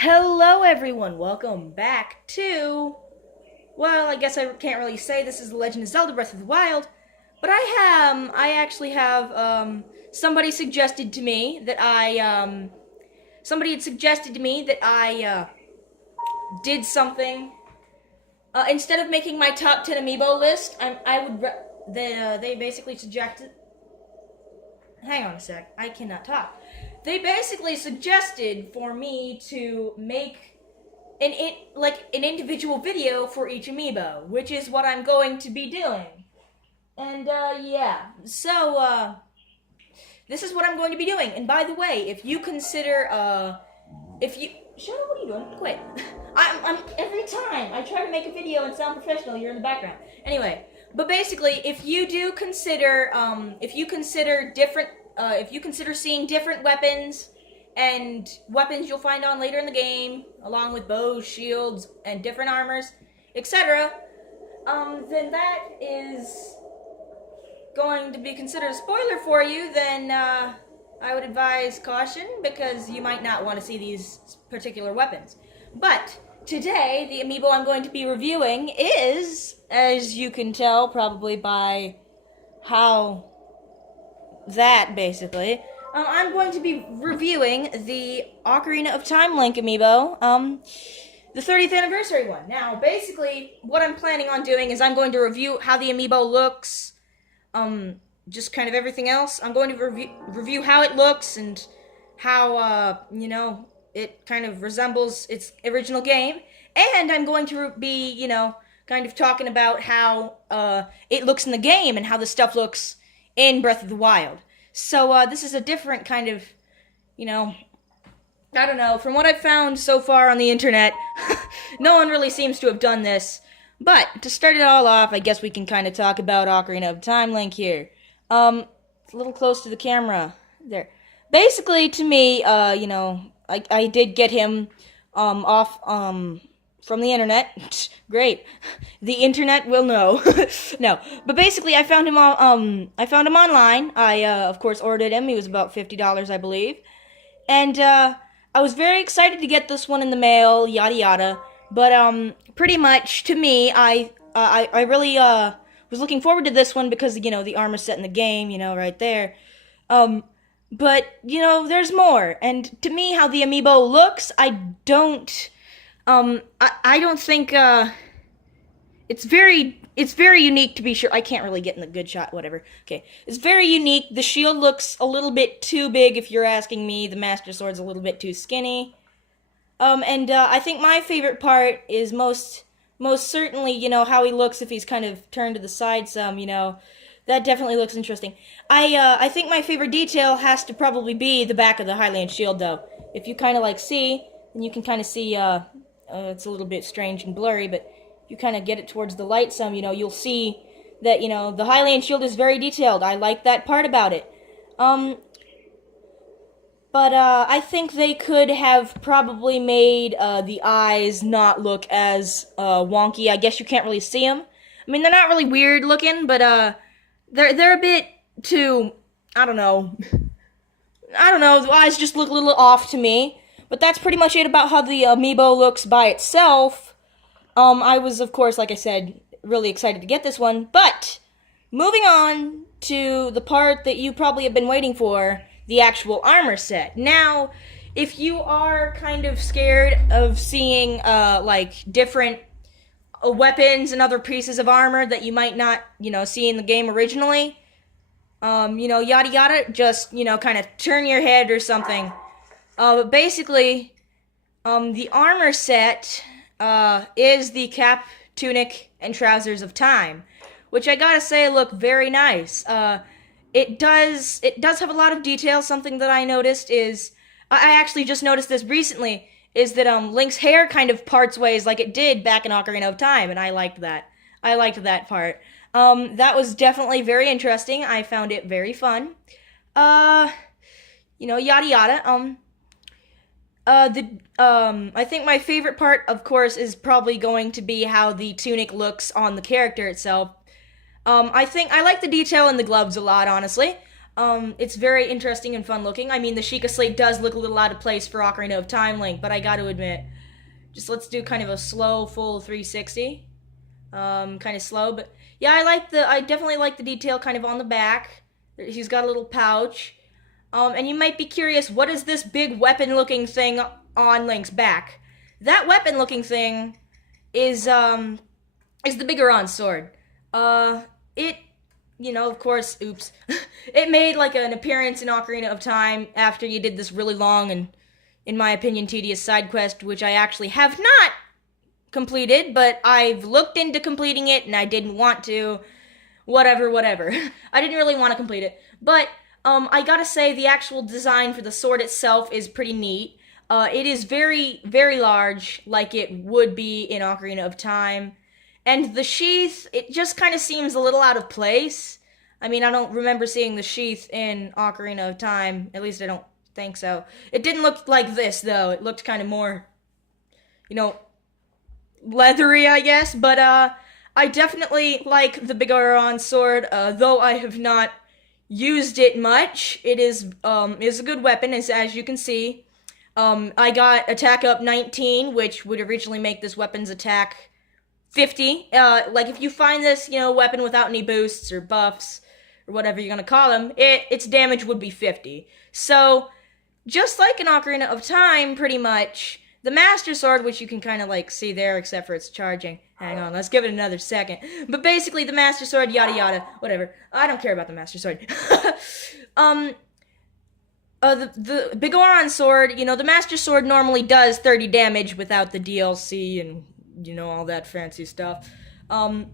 Hello everyone, welcome back to, well, I guess I can't really say this is The Legend of Zelda Breath of the Wild, but I actually have, somebody suggested to me that somebody had suggested to me that I did something, instead of making my top 10 amiibo list, they basically suggested, hang on a sec, I cannot talk. They basically suggested for me to make an individual video for each amiibo, which is what I'm going to be doing. And yeah, so this is what I'm going to be doing. And by the way, if you consider if you shut up, what are you doing? Quit. I'm every time I try to make a video and sound professional, you're in the background. Anyway, but basically, if you do consider if you consider seeing different weapons and weapons you'll find on later in the game, along with bows, shields, and different armors, etc., then that is going to be considered a spoiler for you, then I would advise caution, because you might not want to see these particular weapons. But today, the amiibo I'm going to be reviewing is, as you can tell probably by how that, basically, I'm going to be reviewing the Ocarina of Time Link amiibo, the 30th anniversary one. Now, basically, what I'm planning on doing is I'm going to review how the amiibo looks, just kind of everything else. I'm going to review how it looks and how, it kind of resembles its original game. And I'm going to be, kind of talking about how it looks in the game and how the stuff looks in Breath of the Wild. So this is a different kind of, I don't know, from what I've found so far on the internet, no one really seems to have done this. But to start it all off, I guess we can kind of talk about Ocarina of Time Link here. It's a little close to the camera. There. Basically, to me, I did get him off from the internet. Great. The internet will know. No, but basically, I found him online. I of course ordered him. He was about $50, I believe, and I was very excited to get this one in the mail. Yada yada. But pretty much to me, I really was looking forward to this one because the armor set in the game, right there. But there's more, and to me, how the amiibo looks, I don't think it's very unique, to be sure. I can't really get in the good shot, whatever. Okay, it's very unique. The shield looks a little bit too big, if you're asking me. The Master Sword's a little bit too skinny. And I think my favorite part is most certainly, how he looks if he's kind of turned to the side some, That definitely looks interesting. I think my favorite detail has to probably be the back of the Hylian shield, though. If you kind of see, then you can kind of see, it's a little bit strange and blurry, but you kind of get it towards the light some, you'll see that, the Hylian shield is very detailed. I like that part about it. But I think they could have probably made the eyes not look as wonky. I guess you can't really see them. I mean, they're not really weird looking, but they're a bit too, I don't know, the eyes just look a little off to me. But that's pretty much it about how the amiibo looks by itself. I was, of course, like I said, really excited to get this one. But moving on to the part that you probably have been waiting for, the actual armor set. Now, if you are kind of scared of seeing, different weapons and other pieces of armor that you might not, see in the game originally, yada yada, just, kind of turn your head or something. But basically, the armor set is the cap, tunic, and trousers of time, which I gotta say look very nice. It does have a lot of detail. Something that I noticed is, I actually just noticed this recently, is that Link's hair kind of parts ways like it did back in Ocarina of Time, and I liked that. I liked that part. That was definitely very interesting. I found it very fun. Yada yada. I think my favorite part, of course, is probably going to be how the tunic looks on the character itself. I think I like the detail in the gloves a lot, honestly. It's very interesting and fun looking. I mean, the Sheikah Slate does look a little out of place for Ocarina of Time Link, but I got to admit, just let's do kind of a slow, full 360. Kind of slow, but yeah, I definitely like the detail kind of on the back. He's got a little pouch. And you might be curious, what is this big weapon-looking thing on Link's back? That weapon-looking thing is the Bigoron sword. It, of course, oops. It made, like, an appearance in Ocarina of Time after you did this really long and, in my opinion, tedious side quest, which I actually have not completed, but I've looked into completing it, and I didn't want to. Whatever. I didn't really want to complete it. But, I gotta say, the actual design for the sword itself is pretty neat. It is very, very large, like it would be in Ocarina of Time. And the sheath, it just kind of seems a little out of place. I mean, I don't remember seeing the sheath in Ocarina of Time. At least I don't think so. It didn't look like this, though. It looked kind of more, leathery, I guess. But, I definitely like the Bigoron sword, though I have not used it much. It is a good weapon, as you can see. I got attack up 19, which would originally make this weapon's attack 50. Like, if you find this, weapon without any boosts or buffs, or whatever you're gonna call them, its damage would be 50. So, just like in Ocarina of Time, pretty much, the Master Sword, which you can kind of, see there, except for it's charging. Hang on, let's give it another second. But basically, the Master Sword, yada yada, whatever. I don't care about the Master Sword. The Bigoron sword, the Master Sword normally does 30 damage without the DLC and, all that fancy stuff. The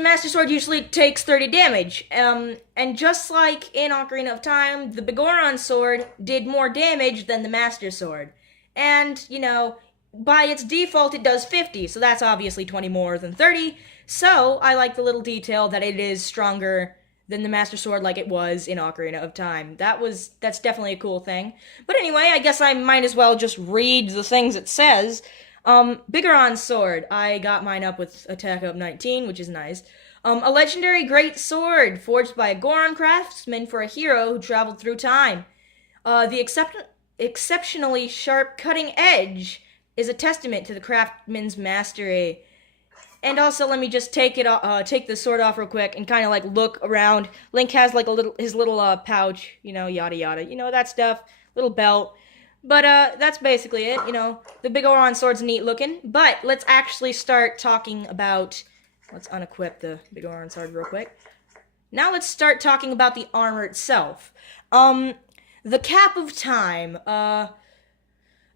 Master Sword usually takes 30 damage. And just like in Ocarina of Time, the Bigoron sword did more damage than the Master Sword. And, by its default, it does 50, so that's obviously 20 more than 30. So, I like the little detail that it is stronger than the Master Sword like it was in Ocarina of Time. That's definitely a cool thing. But anyway, I guess I might as well just read the things it says. Bigoron sword. I got mine up with attack up 19, which is nice. A legendary great sword, forged by a Goron craftsman for a hero who traveled through time. The exceptionally sharp cutting edge is a testament to the craftsman's mastery. And also, let me just take the sword off real quick and kind of look around. Link has his little pouch, yada yada, that stuff, little belt. But that's basically it. The Bigoron sword's neat looking. But let's actually start talking about. Let's unequip the Bigoron sword real quick. Now let's start talking about the armor itself. The Cap of Time.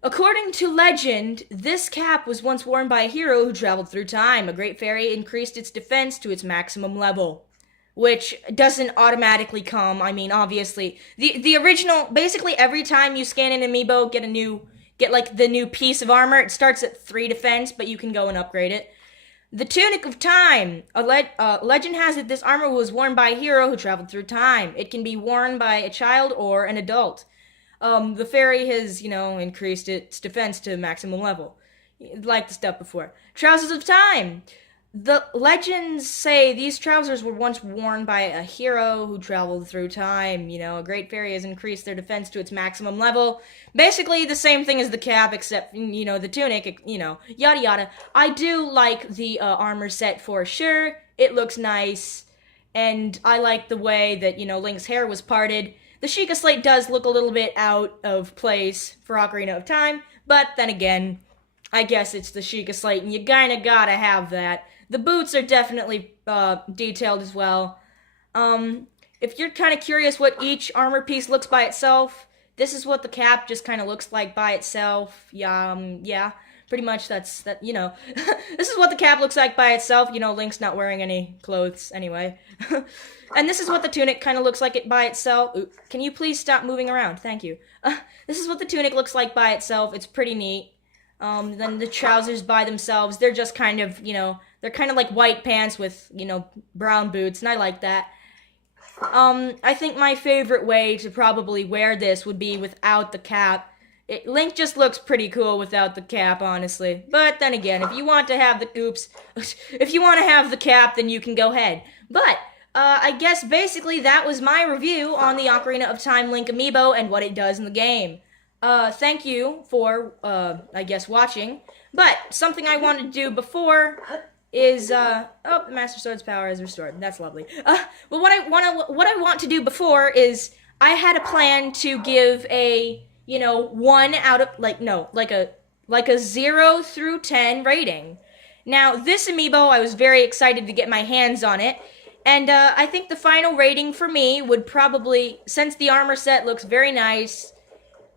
According to legend, this cap was once worn by a hero who traveled through time. A great fairy increased its defense to its maximum level, which doesn't automatically come. I mean, obviously, the original. Basically, every time you scan an amiibo, get the new piece of armor. It starts at 3 defense, but you can go and upgrade it. The Tunic of Time. Legend has it this armor was worn by a hero who traveled through time. It can be worn by a child or an adult. The fairy has, increased its defense to maximum level. Like the stuff before. Trousers of Time. The legends say these trousers were once worn by a hero who traveled through time. A great fairy has increased their defense to its maximum level. Basically the same thing as the cap, except, the tunic, yada yada. I do like the armor set for sure. It looks nice. And I like the way that, Link's hair was parted. The Sheikah Slate does look a little bit out of place for Ocarina of Time, but then again, I guess it's the Sheikah Slate, and you kinda gotta have that. The boots are definitely detailed as well. If you're kinda curious what each armor piece looks by itself, this is what the cap just kinda looks like by itself. Yeah, pretty much that's. This is what the cap looks like by itself. Link's not wearing any clothes anyway. And this is what the tunic kind of looks like it by itself. Ooh, can you please stop moving around? Thank you. This is what the tunic looks like by itself. It's pretty neat. Then the trousers by themselves, they're just kind of, they're kind of like white pants with, brown boots, and I like that. I think my favorite way to probably wear this would be without the cap. Link just looks pretty cool without the cap, honestly. But then again, if you want to have the cap, then you can go ahead. But I guess basically that was my review on the Ocarina of Time Link Amiibo and what it does in the game. Thank you for, I guess, watching. But something I wanted to do before is, oh, the Master Sword's power is restored. That's lovely. Well, what I want to do before is I had a plan to give a, 1 out of, like a 0 through 10 rating. Now, this amiibo, I was very excited to get my hands on it, and I think the final rating for me would probably, since the armor set looks very nice,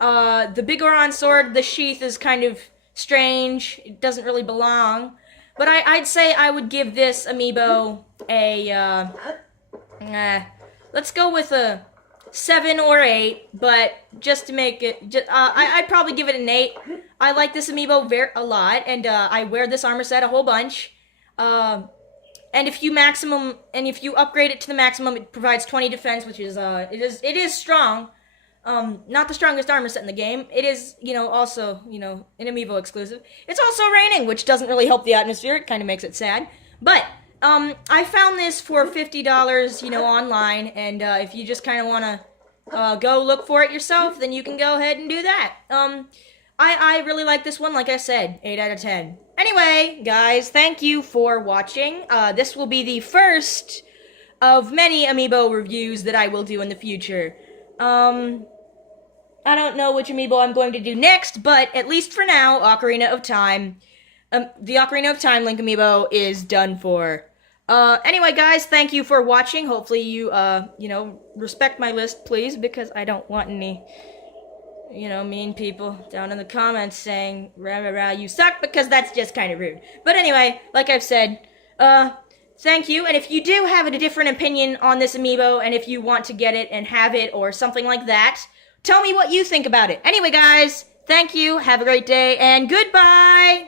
the Bigoron sword, the sheath is kind of strange, it doesn't really belong, but I'd say I would give this amiibo a, let's go with a 7 or 8, but just to make it, I'd probably give it an 8. I like this amiibo a lot, and I wear this armor set a whole bunch. And if you upgrade it to the maximum, it provides 20 defense, which is it is strong. Not the strongest armor set in the game. It is, also, an amiibo exclusive. It's also raining, which doesn't really help the atmosphere. It kind of makes it sad. But I found this for $50, online, and if you just kind of want to go look for it yourself, then you can go ahead and do that. I really like this one, like I said, 8 out of 10. Anyway, guys, thank you for watching. This will be the first of many amiibo reviews that I will do in the future. I don't know which amiibo I'm going to do next, but at least for now, Ocarina of Time, the Ocarina of Time Link amiibo is done for. Anyway, guys, thank you for watching. Hopefully you, respect my list, please, because I don't want any, mean people down in the comments saying, rah, rah, rah, you suck, because that's just kind of rude. But anyway, like I've said, thank you, and if you do have a different opinion on this amiibo, and if you want to get it and have it, or something like that, tell me what you think about it. Anyway, guys, thank you, have a great day, and goodbye!